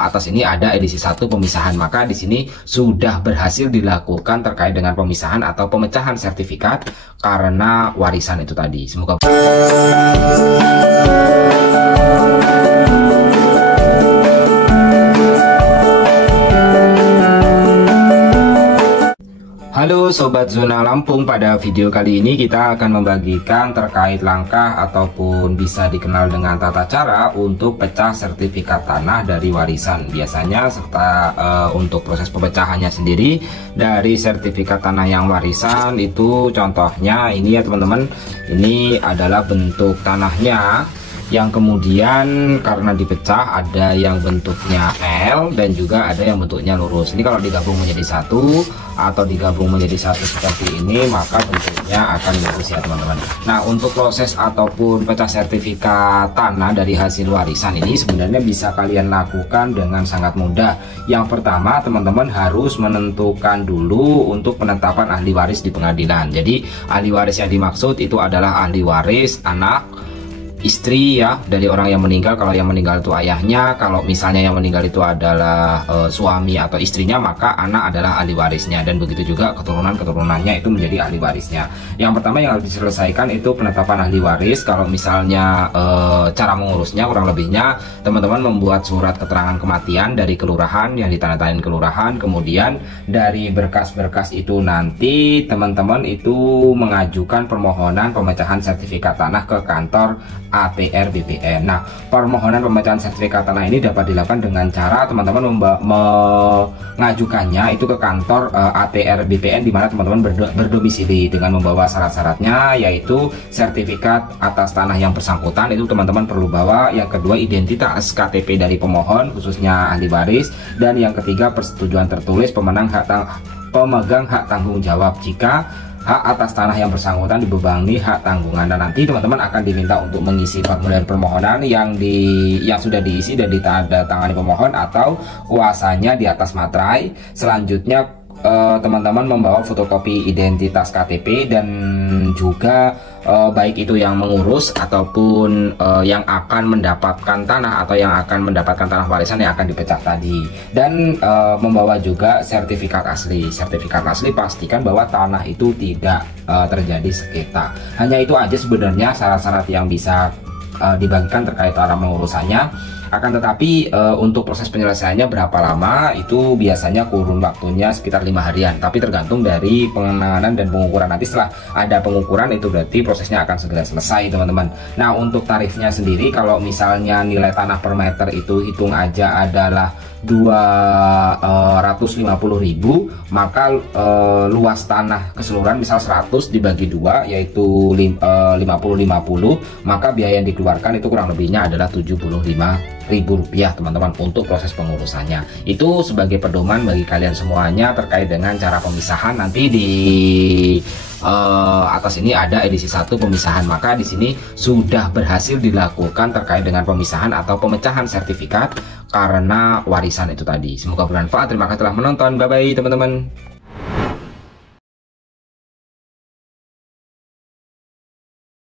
atas ini ada edisi 1 pemisahan, maka di sini sudah berhasil dilakukan terkait dengan pemisahan atau pemecahan sertifikat karena warisan itu tadi. Semoga Halo Sobat Zona Lampung, pada video kali ini kita akan membagikan terkait langkah ataupun bisa dikenal dengan tata cara untuk pecah sertifikat tanah dari warisan. Biasanya serta untuk proses pemecahannya sendiri dari sertifikat tanah yang warisan itu contohnya ini ya teman-teman. Ini adalah bentuk tanahnya yang kemudian karena dipecah ada yang bentuknya L dan juga ada yang bentuknya lurus. Ini kalau digabung menjadi satu atau digabung menjadi satu seperti ini maka bentuknya akan lurus ya teman-teman. Nah, untuk proses ataupun pecah sertifikat tanah dari hasil warisan ini sebenarnya bisa kalian lakukan dengan sangat mudah. Yang pertama, teman-teman harus menentukan dulu untuk penetapan ahli waris di pengadilan. Jadi ahli waris yang dimaksud itu adalah ahli waris anak, istri ya dari orang yang meninggal. Kalau yang meninggal itu ayahnya, kalau misalnya yang meninggal itu adalah suami atau istrinya, maka anak adalah ahli warisnya, dan begitu juga keturunan-keturunannya itu menjadi ahli warisnya. Yang pertama yang harus diselesaikan itu penetapan ahli waris. Kalau misalnya cara mengurusnya kurang lebihnya teman-teman membuat surat keterangan kematian dari kelurahan yang ditandatangani kelurahan, kemudian dari berkas-berkas itu nanti teman-teman itu mengajukan permohonan pemecahan sertifikat tanah ke kantor ATR BPN. Nah, permohonan pemecahan sertifikat tanah ini dapat dilakukan dengan cara teman-teman mengajukannya itu ke kantor ATR BPN di mana teman-teman berdomisili dengan membawa syarat-syaratnya, yaitu sertifikat atas tanah yang bersangkutan itu teman-teman perlu bawa. Yang kedua, identitas KTP dari pemohon khususnya ahli waris, dan yang ketiga persetujuan tertulis pemegang hak tanggung jawab jika hak atas tanah yang bersangkutan dibebani hak tanggungan. Dan nanti teman-teman akan diminta untuk mengisi formulir permohonan yang sudah diisi dan ditandatangani pemohon atau kuasanya di atas materai. Selanjutnya teman-teman membawa fotokopi identitas KTP dan juga baik itu yang mengurus ataupun yang akan mendapatkan tanah atau yang akan mendapatkan tanah warisan yang akan dipecah tadi, dan membawa juga sertifikat asli. Sertifikat asli pastikan bahwa tanah itu tidak terjadi sengketa. Hanya itu aja sebenarnya syarat-syarat yang bisa dibagikan terkait cara mengurusannya. Akan tetapi untuk proses penyelesaiannya berapa lama itu biasanya kurun waktunya sekitar 5 harian, tapi tergantung dari pengenangan dan pengukuran. Nanti setelah ada pengukuran itu berarti prosesnya akan segera selesai teman-teman. Nah, untuk tarifnya sendiri kalau misalnya nilai tanah per meter itu hitung aja adalah 250.000, maka luas tanah keseluruhan misal 100 dibagi 2 yaitu 50-50, maka biaya yang dikeluarkan itu kurang lebihnya adalah Rp75.000 teman-teman untuk proses pengurusannya. Itu sebagai pedoman bagi kalian semuanya terkait dengan cara pemisahan. Nanti di atas ini ada edisi 1 pemisahan, maka di sini sudah berhasil dilakukan terkait dengan pemisahan atau pemecahan sertifikat karena warisan itu tadi. Semoga bermanfaat. Terima kasih telah menonton. Bye bye teman-teman.